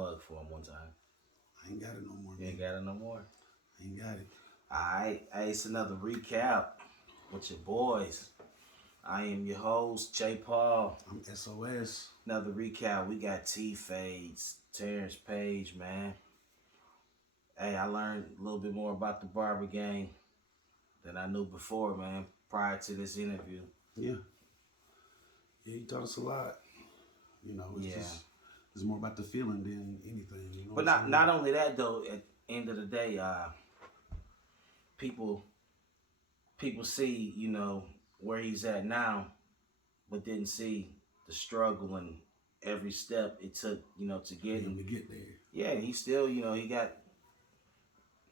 mug for him one time. I ain't got it no more, You man. ain't got it no more. I ain't got it. Alright, hey, it's another recap with your boys. I am your host, J. Paul. I'm SOS. Another recap. We got T Fades, Terrence Page, man. Hey, I learned a little bit more about the barber game than I knew before, man, prior to this interview. Yeah. Yeah, he taught us a lot. You know, it's more about the feeling than anything. You know but not only that though, at the end of the day, people see, you know, where he's at now, but didn't see the struggle and every step it took, you know, to get him to get there. Yeah, he still, you know, he got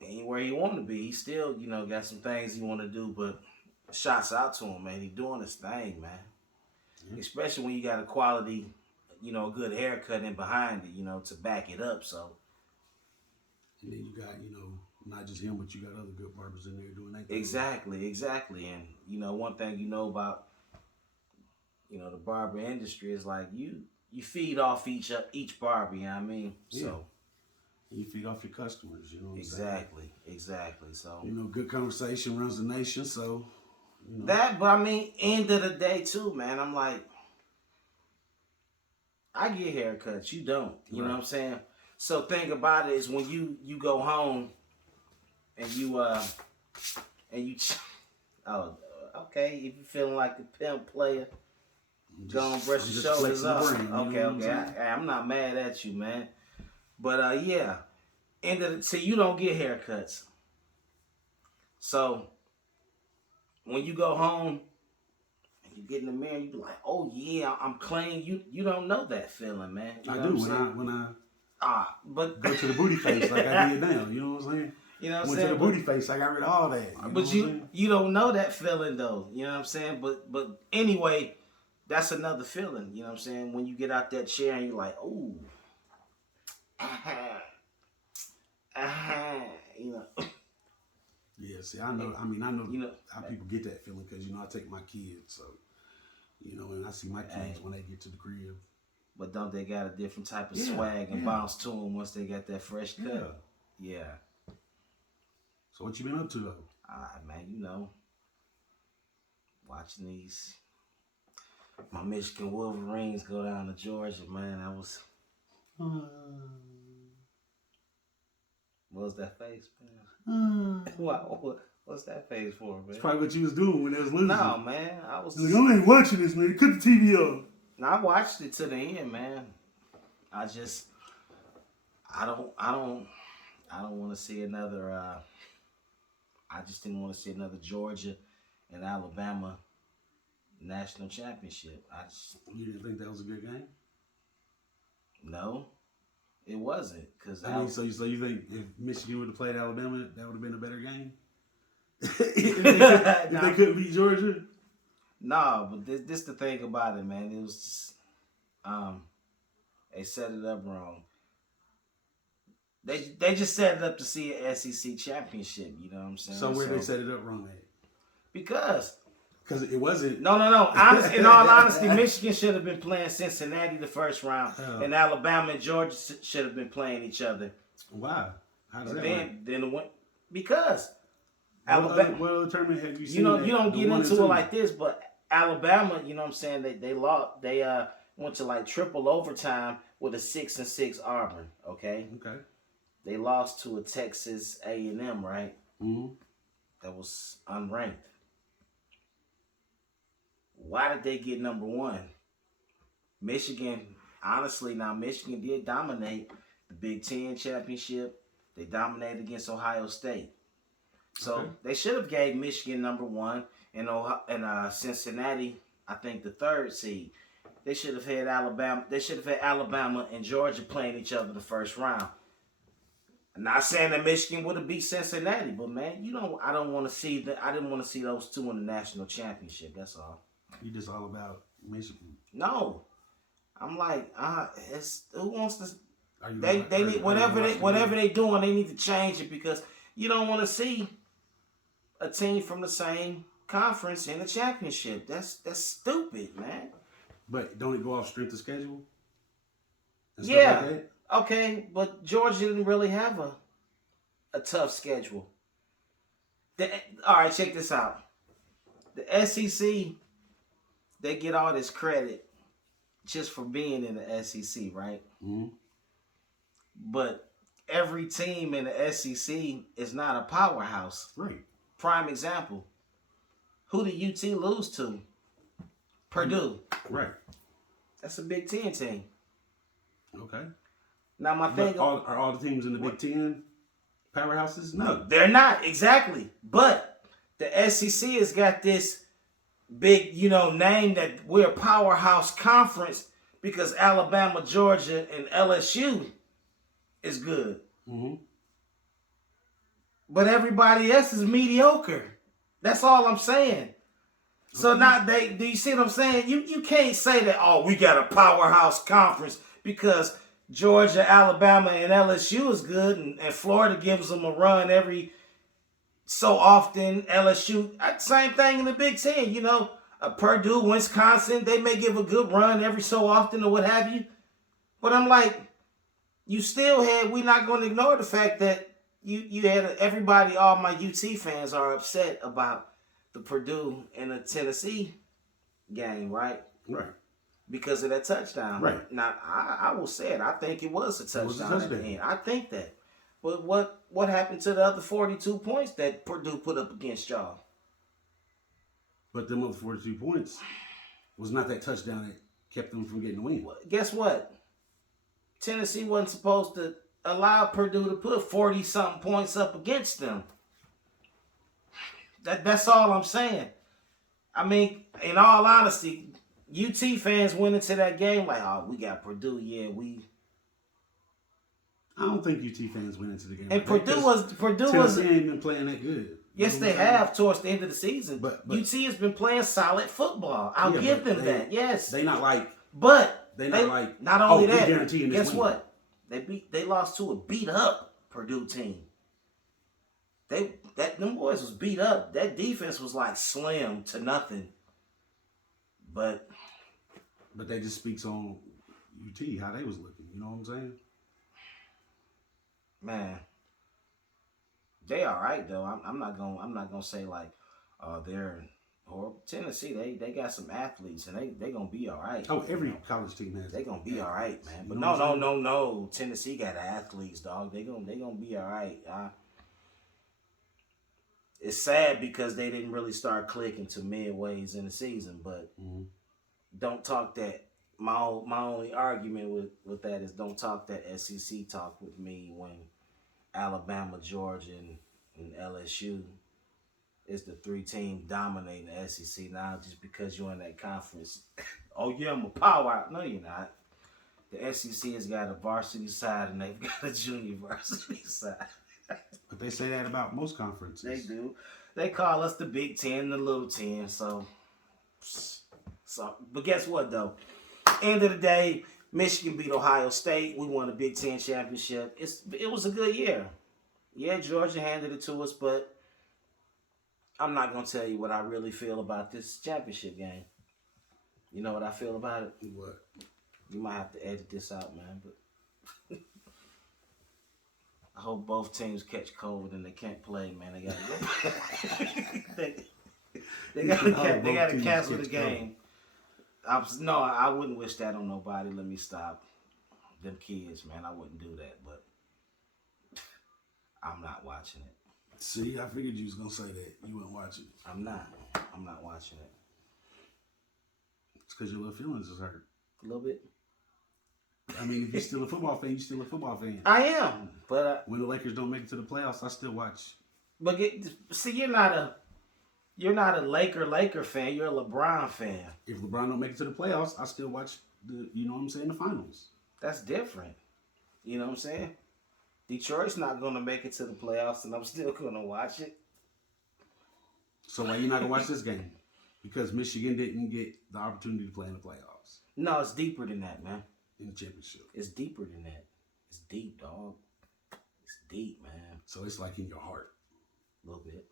anywhere he wanted to be. He still, you know, got some things he want to do, but shots out to him, man. He doing his thing, man. Yeah. Especially when you got a quality, you know, a good haircut in behind it, you know, to back it up. So. And then you got, you know, not just him, but you got other good barbers in there doing that thing. Exactly. And, you know, one thing you know about, you know, the barber industry is like you feed off each barber, you know what I mean? Yeah. So. You feed off your customers, you know what I'm saying? Exactly. So. You know, good conversation runs the nation, so. You know. That, but I mean, end of the day too, man, I'm like, I get haircuts, you don't. You know what I'm saying? So thing about it is when you go home and you okay, if you feeling like a pimp player, go and brush your shoulders off. Okay. I'm not mad at you, man. But yeah, so you don't get haircuts. So when you go home and you get in the mirror, you be like, "Oh yeah, I'm clean." You don't know that feeling, man. You know I do when I but go to the booty face like I did now. You know what I'm saying? You know what I'm saying? Went to the booty face, I got rid of all that. But you don't know that feeling though. You know what I'm saying? But anyway, that's another feeling. You know what I'm saying? When you get out that chair and you're like, "Ooh." You know. Yeah, see, I know. I mean, I know, you know how people get that feeling because you know I take my kids, so you know, and I see my kids when they get to the crib. But don't they got a different type of swag and bounce to them once they got that fresh cut? Yeah. So what you been up to though? Man, you know, watching my Michigan Wolverines go down to Georgia, man. I was. What was that face, man? What's that face for, man? It's probably what you was doing when they was losing. No, man. I was. Like, I ain't watching this, man. Cut the TV off. No, I watched it to the end, man. I don't want to see another. I just didn't want to see another Georgia and Alabama national championship. You didn't think that was a good game? No, it wasn't. Cause so you think if Michigan would have played Alabama, that would have been a better game? if they couldn't beat Georgia? No, but this the thing about it, man. It was just they set it up wrong. They just set it up to see an SEC championship. You know what I'm saying? So where they set it up wrong at? Because it wasn't. No. In all honesty, Michigan should have been playing Cincinnati the first round, and Alabama and Georgia should have been playing each other. Why? How does that work? Because Alabama. What other tournament have you seen? You don't get into it like this, but Alabama, you know what I'm saying? They lost. They went to like triple overtime with a 6-6 Auburn. Okay. They lost to a Texas A&M, right? Mm-hmm. That was unranked. Why did they get number one? Michigan, honestly, now Michigan did dominate the Big Ten championship. They dominated against Ohio State. So they should have gave Michigan number one and Cincinnati, I think, the third seed. They should have had Alabama. They should have had Alabama and Georgia playing each other the first round. I'm not saying that Michigan would have beat Cincinnati, but man, I don't want to see that. I didn't want to see those two in the national championship. That's all. You just all about Michigan? No, I'm like, who wants to? They need whatever they doing. They need to change it because you don't want to see a team from the same conference in the championship. That's stupid, man. But don't it go off strength of schedule? Yeah. Okay, but Georgia didn't really have a tough schedule. All right, check this out. The SEC, they get all this credit just for being in the SEC, right? Mm-hmm. But every team in the SEC is not a powerhouse. Right. Prime example. Who did UT lose to? Purdue. Right. That's a Big Ten team. Okay. Now my thing. Are all the teams in the Big Ten powerhouses? No. They're not, exactly. But the SEC has got this big, name that we're a powerhouse conference because Alabama, Georgia, and LSU is good. Mm-hmm. But everybody else is mediocre. That's all I'm saying. So now do you see what I'm saying? You can't say that, oh, we got a powerhouse conference because Georgia, Alabama, and LSU is good and Florida gives them a run every so often. LSU, same thing in the Big Ten, Purdue, Wisconsin, they may give a good run every so often or what have you. But I'm like, you still had, we're not going to ignore the fact that you had everybody, all my UT fans are upset about the Purdue and the Tennessee game, right? Right. Because of that touchdown. Right. Now, I will say it. I think it was a touchdown at the end. I think that. But what happened to the other 42 points that Purdue put up against y'all? But them other 42 points was not that touchdown that kept them from getting the win. Guess what? Tennessee wasn't supposed to allow Purdue to put 40-something points up against them. That's all I'm saying. I mean, in all honesty, UT fans went into that game like, oh, we got Purdue. Yeah, I don't think UT fans went into the game. And Purdue Tennessee ain't been playing that good. Yes, they have towards the end of the season. But UT has been playing solid football. I'll give them that. Yes, they not like. But not only that. Guess what? They lost to a beat up Purdue team. Them boys was beat up. That defense was like slim to nothing. But that just speaks on UT how they was looking. You know what I'm saying? Man, they all right though. I'm not gonna say like they're horrible. Tennessee, they got some athletes and they gonna be all right. Oh, every college team has. They gonna be all right, man. But no. Tennessee got athletes, dog. They gonna be all right. It's sad because they didn't really start clicking to midways in the season, but don't talk that. My only argument with that is don't talk that SEC talk with me when Alabama, Georgia, and LSU is the three teams dominating the SEC now just because you're in that conference. Oh yeah, I'm a power. No, you're not. The SEC has got a varsity side and they've got a junior varsity side. But they say that about most conferences. They do. They call us the Big Ten, the Little 10. So, but guess what though? End of the day, Michigan beat Ohio State. We won a Big Ten championship. It was a good year. Yeah, Georgia handed it to us, but I'm not gonna tell you what I really feel about this championship game. You know what I feel about it? What? You might have to edit this out, man. But I hope both teams catch COVID and they can't play, man. They gotta cancel the game. I wouldn't wish that on nobody. Let me stop. Them kids, man, I wouldn't do that, but I'm not watching it. See, I figured you was gonna say that. You wouldn't watch it. I'm not watching it. It's because your little feelings is hurt. A little bit. I mean, if you're still a football fan, you're still a football fan. I am, but when the Lakers don't make it to the playoffs, I still watch. But see, you're not a Laker fan. You're a LeBron fan. If LeBron don't make it to the playoffs, I still watch the finals. That's different. You know what I'm saying? Detroit's not going to make it to the playoffs, and I'm still going to watch it. So why you not going to watch this game? Because Michigan didn't get the opportunity to play in the playoffs. No, it's deeper than that, man. In the championship. It's deeper than that. It's deep, dog. It's deep, man. So it's like in your heart. A little bit.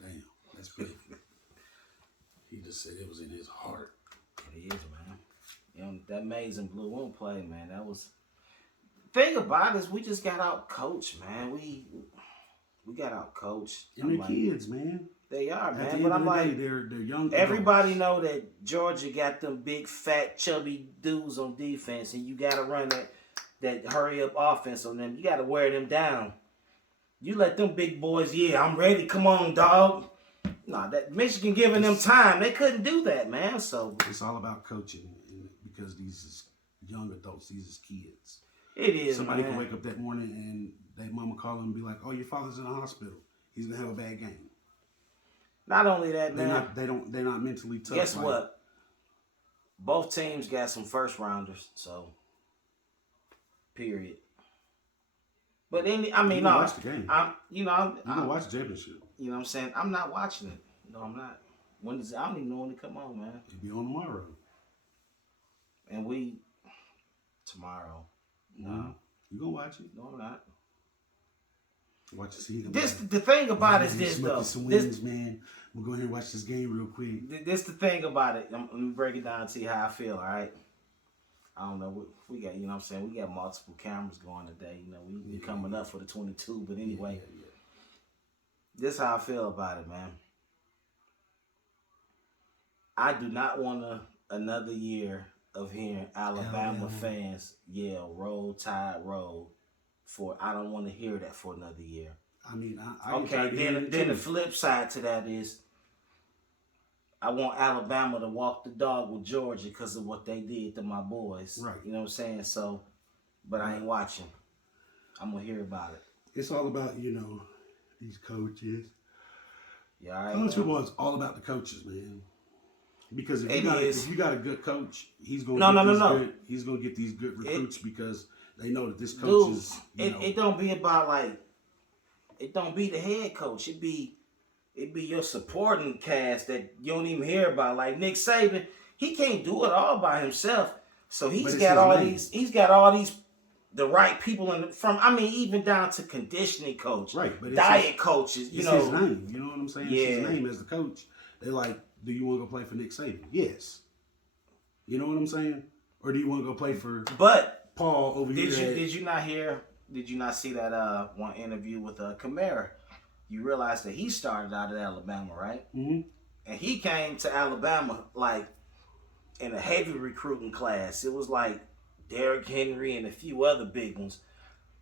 Damn, that's big. He just said it was in his heart. It is, man. That Maize and Blue won't play, man. thing about it is we just got out coached, man. We got out coached. And they're kids, man. They are, At man. the end But of I'm the like, day, they're young. everybody adults. know that Georgia got them big, fat, chubby dudes on defense, and you got to run that hurry up offense on them. You got to wear them down. You let them big boys, yeah, I'm ready. Come on, dog. Nah, that Michigan giving them time. They couldn't do that, man. So it's all about coaching, because these is young adults, these is kids. it is. Somebody man. can wake up that morning and their mama call them and be like, "Oh, your father's in the hospital. He's gonna have a bad game." Not only that, man. They're not mentally tough. Guess what? Both teams got some first rounders, so period. But watch the game. I'm gonna watch the championship. You know what I'm saying? I'm not watching it. No, I'm not. When does I don't even know when it come on, man. It'll be on tomorrow. And tomorrow. No. Mm-hmm. You gonna watch it? No, I'm not. Watch the season. The thing about it is this though. Some wings, man. We'll go ahead and watch this game real quick. This the thing about it. Let me break it down to you how I feel, all right? I don't know. We got, you know what I'm saying? We got multiple cameras going today. You know, we coming up for the 22. But anyway, this is how I feel about it, man. I do not want another year of hearing Alabama fans yell "Roll Tide, Roll." I don't want to hear that for another year. I mean, then the flip side to that is, I want Alabama to walk the dog with Georgia because of what they did to my boys. Right. You know what I'm saying? So, but I ain't watching. I'm going to hear about it. It's all about, these coaches. Yeah, all right. College football is all about the coaches, man. Because if you got a good coach, he's going to he's going to get these good recruits because they know that this coach is, It don't be about it don't be the head coach. It be your supporting cast that you don't even hear about. Like Nick Saban, he can't do it all by himself. So he's got all these the right people even down to conditioning coach, right? But diet coaches. It's his name. You know what I'm saying? Yeah. It's his name as the coach. They're like, do you want to go play for Nick Saban? Yes. You know what I'm saying? Or do you want to go play for Paul over here? Did you not see that one interview with Kamara? You realize that he started out at Alabama, right? Mm-hmm. And he came to Alabama in a heavy recruiting class. It was like Derrick Henry and a few other big ones.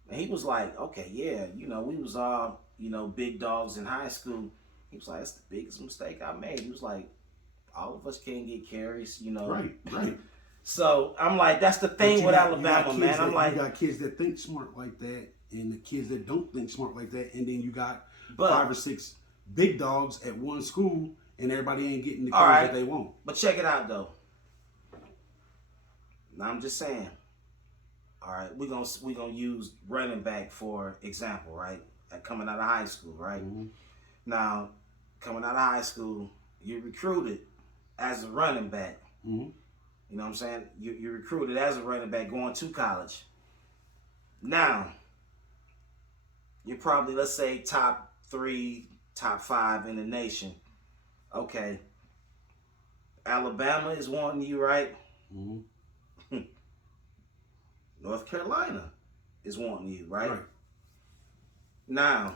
And he was like, okay, yeah, we was all, big dogs in high school. He was like, that's the biggest mistake I made. He was like, all of us can't get carries, Right. So I'm like, that's the thing with Alabama, man. I'm like, you got kids that think smart like that, and the kids that don't think smart like that, and then you got 5 or 6 big dogs at one school, and everybody ain't getting the carries that they want. But check it out though. Now I'm just saying. All right, we're gonna use running back for example, right? Coming out of high school, right? Mm-hmm. Now, coming out of high school, you're recruited as a running back. Mm-hmm. You know what I'm saying? You're recruited as a running back going to college. Now, you're probably, let's say, top 3, top 5 in the nation. Okay. Alabama is wanting you, right? Mm-hmm. North Carolina is wanting you, right? Right. Now,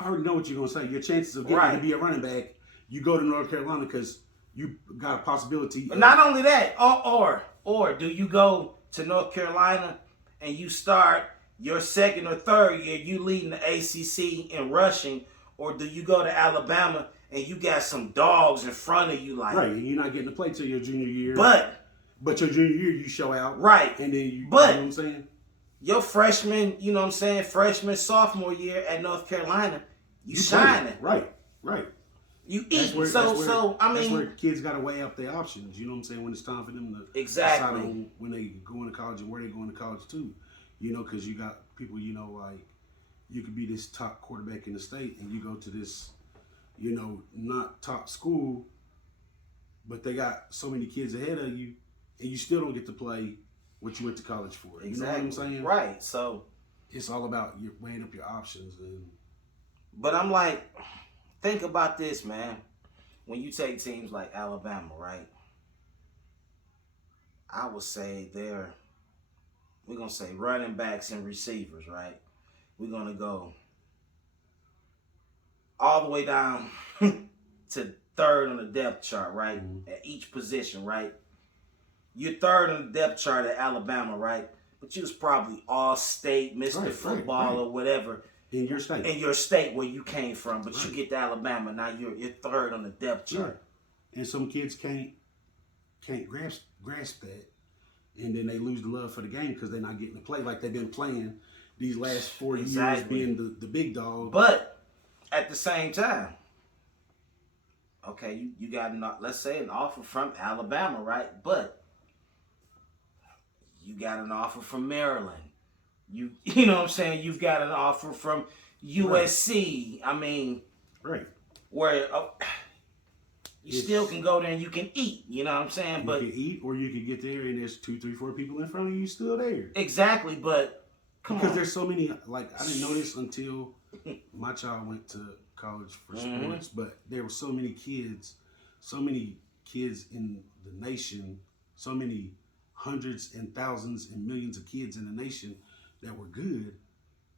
I already know what you're going to say. Your chances of getting to be a running back, you go to North Carolina because you got a possibility. But not only that, or do you go to North Carolina and you start your second or third year, you leading the ACC in rushing, or do you go to Alabama and you got some dogs in front of you, right, and you're not getting to play till your junior year. But your junior year, you show out. Right. And then you know what I'm saying? Your freshman, sophomore year at North Carolina, you shining. Right. You eat. That's where kids got to weigh up their options. You know what I'm saying? When it's time for them to decide on when they go into college and where they go into college too. Because you got people, like you could be this top quarterback in the state and you go to this, not top school, but they got so many kids ahead of you and you still don't get to play what you went to college for. Exactly. You know what I'm saying? Right. So it's all about you weighing up your options. But I'm like, think about this, man. When you take teams like Alabama, right? I would say they're we're gonna say running backs and receivers, right? We're gonna go all the way down to third on the depth chart, right? Mm-hmm. At each position, right? You're third on the depth chart at Alabama, right? But you was probably all-state, Mr. Football or whatever. In your state. In your state where you came from. But you get to Alabama, now you're third on the depth chart. Yeah. And some kids can't grasp that. And then they lose the love for the game because they're not getting to play like they've been playing these last 4 years being the big dog. But at the same time, okay, you got, let's say, an offer from Alabama, right? But you got an offer from Maryland. You know what I'm saying? You've got an offer from USC. Right. I mean, where you still can go there and you can eat. You know what I'm saying? You can eat, or you can get there and there's 2, 3, 4 people in front of you still there. Exactly, but because there's so many. Like, I didn't know this until my child went to college for sports, but there were so many kids in the nation, so many hundreds and thousands and millions of kids in the nation that were good,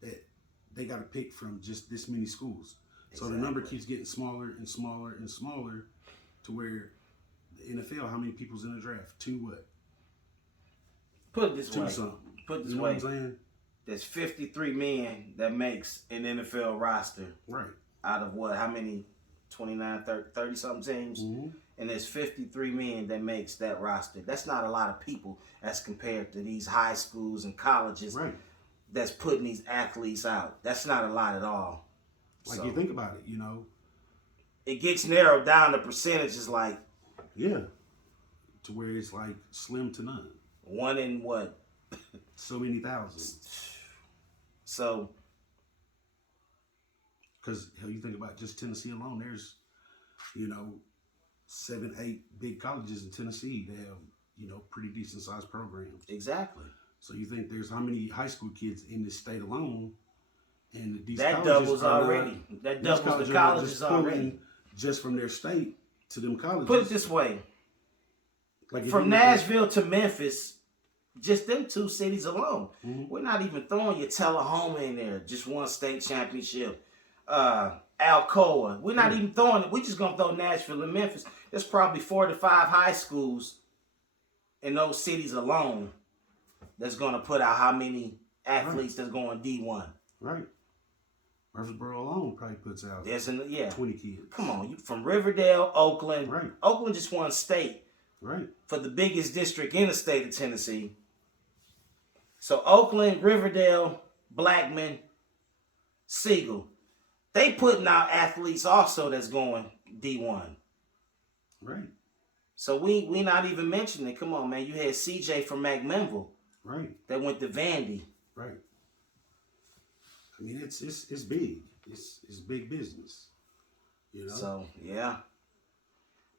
that they got to pick from just this many schools. Exactly. So the number keeps getting smaller and smaller and smaller, to where the NFL, how many people's in the draft? 2 what? Put it this way. 2 something. Put it this way. What I'm saying? There's 53 men that makes an NFL roster. Right. Out of what? How many? 29, 30 something teams? Mm-hmm. And there's 53 men that makes that roster. That's not a lot of people as compared to these high schools and colleges that's putting these athletes out. That's not a lot at all. Like, you think about it, you know. It gets narrowed down to percentages, like. Yeah. To where it's like slim to none. 1 in what? So many thousands. So. Because, hell, you think about just Tennessee alone, there's, 7, 8 big colleges in Tennessee. They have, pretty decent sized programs. Exactly. So you think there's how many high school kids in this state alone, and these that doubles already. That doubles the colleges already. Just from their state to them colleges. Put it this way: like from Nashville to Memphis, just them 2 cities alone. Mm-hmm. We're not even throwing your Tullahoma in there. Just won state championship. Alcoa. We're not even throwing it. We're just gonna throw Nashville and Memphis. There's probably 4 to 5 high schools in those cities alone that's gonna put out how many athletes that's going D1. Right. Murfreesboro alone probably puts out 20 kids. Come on, you from Riverdale, Oakland. Right. Oakland just won state. Right. For the biggest district in the state of Tennessee. So Oakland, Riverdale, Blackman, Siegel. They putting out athletes also that's going D1. Right. So we not even mentioning it. Come on, man. You had CJ from McMinnville. Right. That went to Vandy. Right. I mean, it's big. It's big business. So yeah.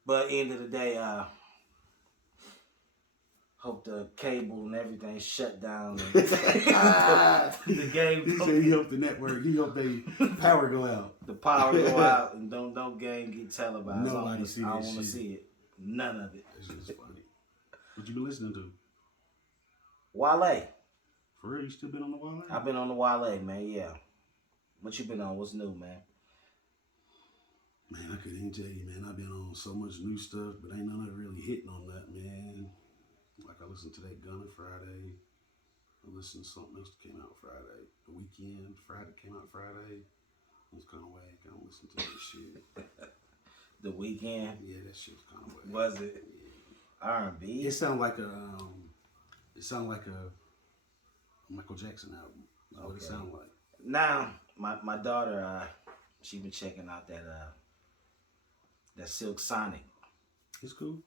But end of the day, hope the cable and everything shut down. And the game. He said he hope the network. He hope they power go out. The power go out and don't game get televised. Nobody see that shit. I don't want to see it. None of it. That's just funny. What you been listening to? Wale. For real, you still been on the Wale? I've been on the Wale, man. Yeah. What you been on? What's new, man? Man, I couldn't even tell you, man. I've been on so much new stuff, but ain't none of it really hitting on that, man. Like, I listened to that Gunna Friday. I listened to something else that came out Friday. The Weekend Friday came out Friday. It was kind of whack. I don't listen to that shit. The Weekend? Yeah, that shit was kind of whack. Was it? Yeah. R&B? It sounded like a Michael Jackson album. That's what it sounded like. Now, my daughter, she been checking out that Silk Sonic. It's cool.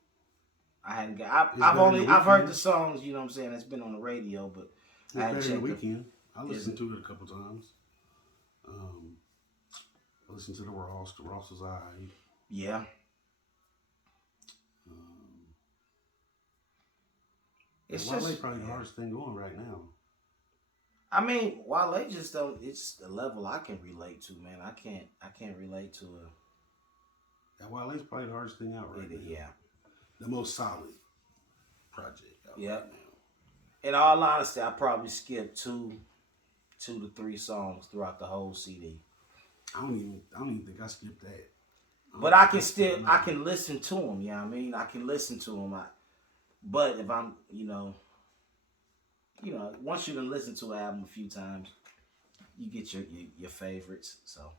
I hadn't got. I've heard the songs. You know what I'm saying? It's been on the radio, but it's better than The Weekend. I listened to it a couple times. I listened to the Ross. The Ross was alright. Yeah. It's Wale probably the hardest thing going right now. I mean, Wale just don't. It's the level I can relate to, man. I can't relate to That Wale's probably the hardest thing out right now. Yeah. The most solid project out right now. In all honesty, I probably skipped two to three songs throughout the whole CD. I don't even think I skipped that. But I can listen to them. You know what I mean? I can listen to them. But if I'm, once you done listen to an album a few times, you get your favorites. So.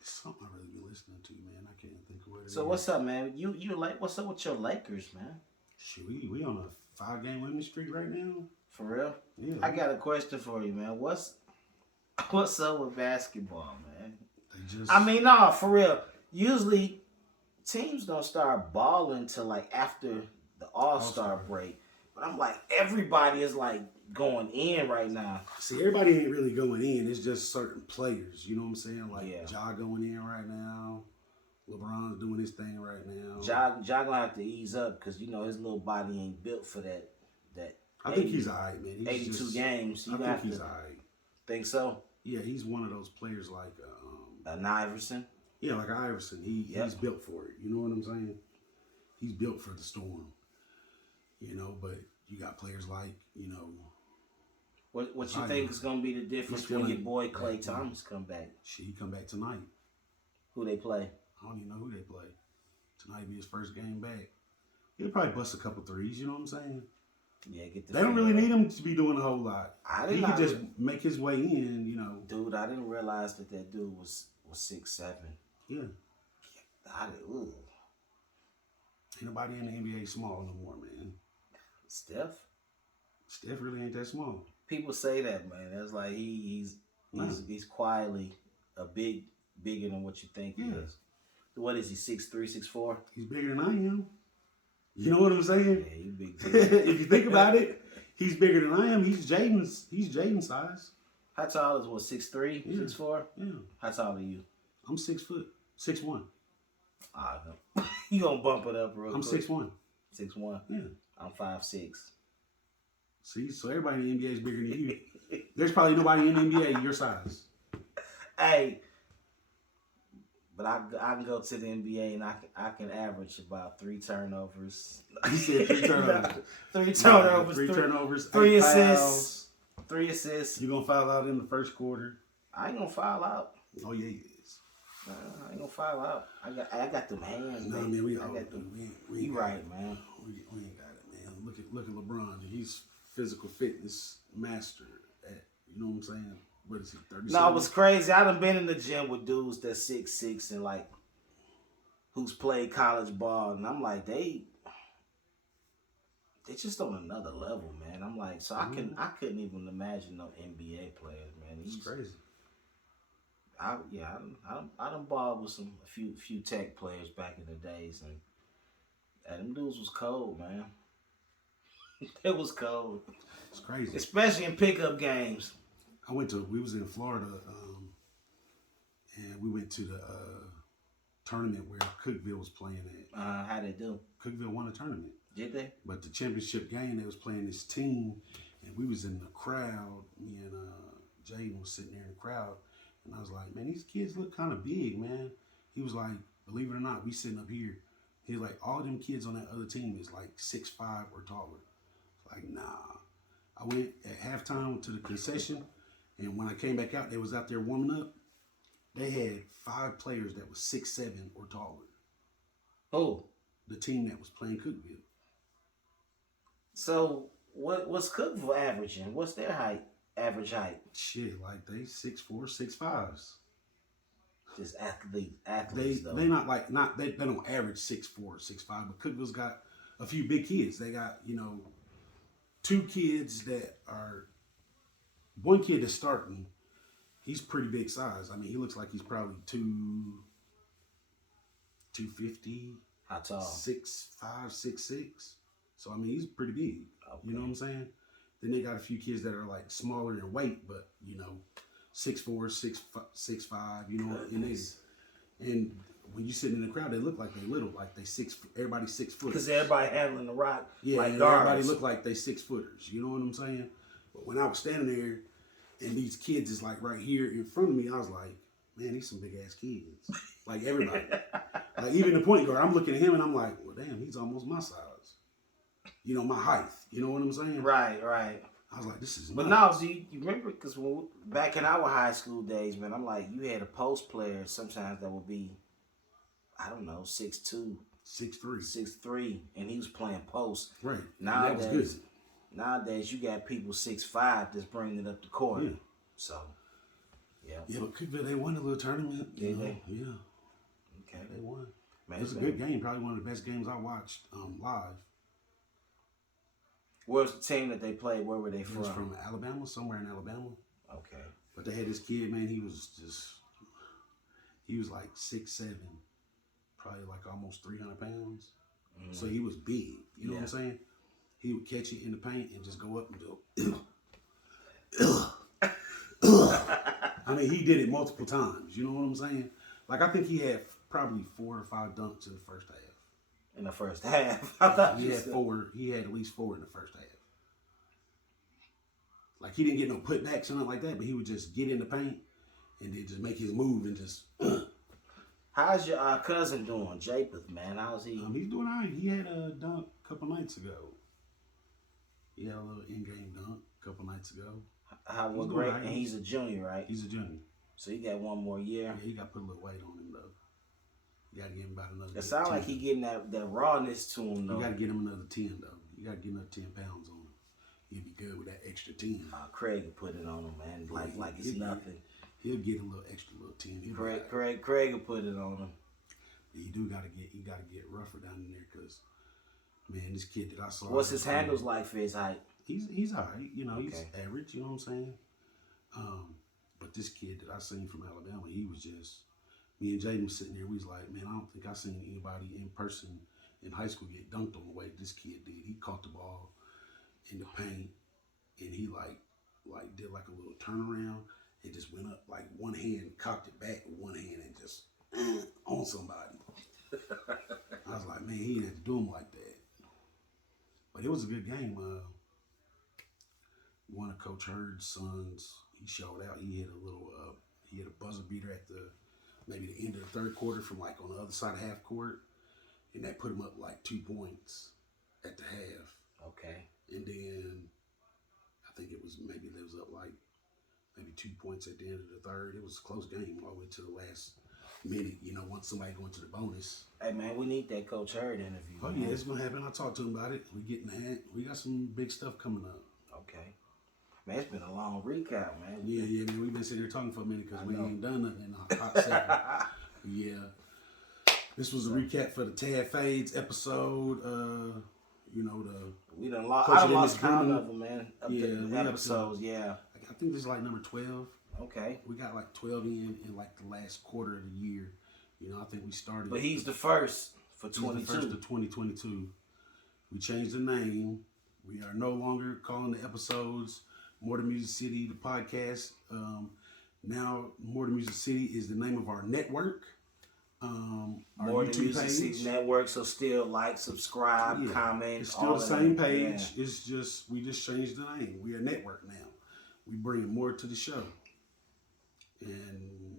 It's something I really be listening to, man. I can't think of what it is. So what's up, man? You like what's up with your Lakers, man? Shit, we on a 5-game winning streak right now. For real? Yeah. I got a question for you, man. What's up with basketball, man? No, for real. Usually teams don't start balling till like after the All-Star break. But I'm like, everybody is like going in right now. See, everybody ain't really going in. It's just certain players. You know what I'm saying? Like Ja going in right now. LeBron's doing his thing right now. Ja gonna have to ease up because his little body ain't built for that. I think he's alright, man. 82 games. I think he's alright. Think so? Yeah, he's one of those players like an Iverson. Yeah, like Iverson. He's built for it. You know what I'm saying? He's built for the storm. But you got players like, What you think is gonna be the difference when your boy Klay Thomas come back? Shit, he come back tonight. Who they play? I don't even know who they play. Tonight be his first game back. He'll probably bust a couple threes. You know what I'm saying? Yeah, they don't really need him to be doing a whole lot. He can just make his way in. Dude, I didn't realize that dude was 6'7". Yeah. Ooh. Ain't nobody in the NBA small no more, man. Steph really ain't that small. People say that, man. It's like he's quietly bigger than what you think he is. What is he? 6'3", 6'4"? He's bigger than I am. You know what I'm saying? Yeah, he's big. If you think about it, he's bigger than I am. He's Jaden's size. How tall is 6'3", 6'4"? Yeah. How tall are you? I'm 6 foot, 6'1". No. You gonna bump it up real quick. I'm 6'1". 6'1"? Yeah. I'm 5'6". See, so everybody in the NBA is bigger than you. There's probably nobody in the NBA your size. Hey, but I can go to the NBA and I can average about 3 turnovers. You said 3 turnovers. 3 turnovers. 3 turnovers. 3 assists. 3 assists. You gonna foul out in the first quarter? I ain't gonna foul out. Oh yeah, he is. I ain't gonna foul out. I got them hands. No, man, we right, man. We ain't got it, man. Look at LeBron. He's physical fitness master at, you know what I'm saying? What is he, 37? No, it was crazy. I done been in the gym with dudes that's 6'6" and like who's played college ball, and I'm like, they just on another level, man. I'm like, so I couldn't even imagine no NBA players, man. It's crazy. I done balled with a few tech players back in the days, and them dudes was cold, man. It was cold. It's crazy, especially in pickup games. We was in Florida, and we went to the tournament where Cookeville was playing at. How'd they do? Cookeville won the tournament. Did they? But the championship game, they was playing this team, and we was in the crowd. Me and Jaden was sitting there in the crowd, and I was like, man, these kids look kind of big, man. He was like, believe it or not, we sitting up here. He's like, all them kids on that other team is like 6'5" or taller. Like, nah. I went at halftime to the concession, and when I came back out, they was out there warming up. They had 5 players that was 6'7" or taller. Oh. The team that was playing Cookeville. So what's Cookeville averaging? What's their average height? Shit, like they 6'4", 6'5". Just athletes though. They don't average 6'4", 6'5", but Cookeville's got a few big kids. They got, 2 kids that are, one kid that's starting, he's pretty big size. I mean, he looks like he's probably 250. How tall? 6'5", 6'6". So I mean, he's pretty big. Okay. You know what I'm saying? Then they got a few kids that are like smaller in weight, but 6'4", 6'5", and when you sit in the crowd, they look like they little, like everybody's 6 foot. Because everybody handling the rock. Yeah, like everybody look like they 6 footers. You know what I'm saying? But when I was standing there, and these kids is like right here in front of me, I was like, man, these some big ass kids. Like everybody. Like even the point guard, I'm looking at him and I'm like, well, damn, he's almost my size. you know, my height. You know what I'm saying? Right. I was like, this is nuts. But no, so you remember, because back in our high school days, man, I'm like, you had a post player sometimes that would be, I don't know, 6'2", 6'3", and he was playing post. Right. Nowadays, that was good. Nowadays, you got people 6'5" that's bringing it up the court. Yeah. So, yeah. Yeah, but Cookeville, they won the little tournament. Did they? Yeah. Okay. They won. Man, it was a good game. Probably one of the best games I watched live. Where was the team that they played? Where were they from? It was from Alabama, somewhere in Alabama. Okay. But they had this kid, man, he was like 6'7", probably like almost 300 pounds. Mm. So he was big. You know what I'm saying? He would catch it in the paint and just go up and go, I mean, he did it multiple times. You know what I'm saying? Like, I think he had probably 4 or 5 dunks in the first half. In the first half? I thought he had 4. He had at least 4 in the first half. Like, he didn't get no putbacks or nothing like that, but he would just get in the paint and then just make his move and just. How's your cousin doing, Japheth, man? How's he? He's doing all right. He had a dunk a couple nights ago. He had a little in-game dunk a couple nights ago. What great? Right. And he's a junior, right? He's a junior. So he got one more year. Yeah, he got to put a little weight on him, though. You got to give him about another. It sounds like he getting that rawness to him, though. You got to get him another 10, though. You got to get another 10 pounds on him. He'll be good with that extra 10. Craig will put it on him, man. Like it's nothing. He'll get a little extra little 10. Craig will put it on him. You gotta get rougher down in there, because man, this kid that I saw. What's his handles like for his height? He's all right. You know, he's average. You know what I'm saying? But this kid that I seen from Alabama, he was just. Me and Jaden was sitting there. We was like, man, I don't think I seen anybody in person in high school get dunked on the way this kid did. He caught the ball in the paint, and he like did like a little turnaround and just went up like one hand, cocked it back with one hand, and just on somebody. I was like, man, he didn't have to do him like that. But it was a good game. One of Coach Hurd's sons, he showed out. He hit a buzzer beater at maybe the end of the third quarter from like on the other side of half court, and that put him up like 2 points at the half. Okay. And then I think it was up like maybe 2 points at the end of the third. It was a close game all the way to the last minute, you know, once somebody going to the bonus. Hey, man, we need that Coach Hurd interview. Oh, yeah, it's going to happen. I talked to him about it. We getting that. We got some big stuff coming up. Okay. Man, it's been a long recap, man. Yeah, man. We've been sitting here talking for a minute because we ain't done nothing in a hot second. Yeah. This was a recap for the Tad Fades episode. You know, we done lost count of them, man. The episodes, yeah. I think this is like number 12. Okay. We got like 12 in like the last quarter of the year. You know, I think we started. But he's the first for 22. He's the first of 2022. We changed the name. We are no longer calling the episodes More to Music City, the podcast. Now, More to Music City is the name of our network. Our More YouTube to Music City Network. So still like, subscribe, comment. It's still the same page. Yeah. It's just we just changed the name. We are a network now. We bring more to the show, and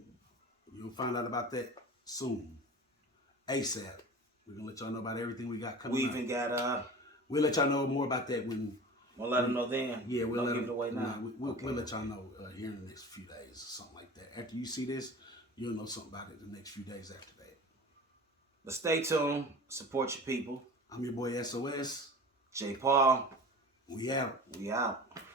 you'll find out about that soon. ASAP. We're gonna let y'all know about everything we got coming. We even got We'll let y'all know more about that when. We'll let them know then. Yeah, we'll let give it away now. We'll let y'all know here in the next few days or something like that. After you see this, you'll know something about it the next few days after that. But stay tuned. Support your people. I'm your boy SOS. J. Paul. We out. We out.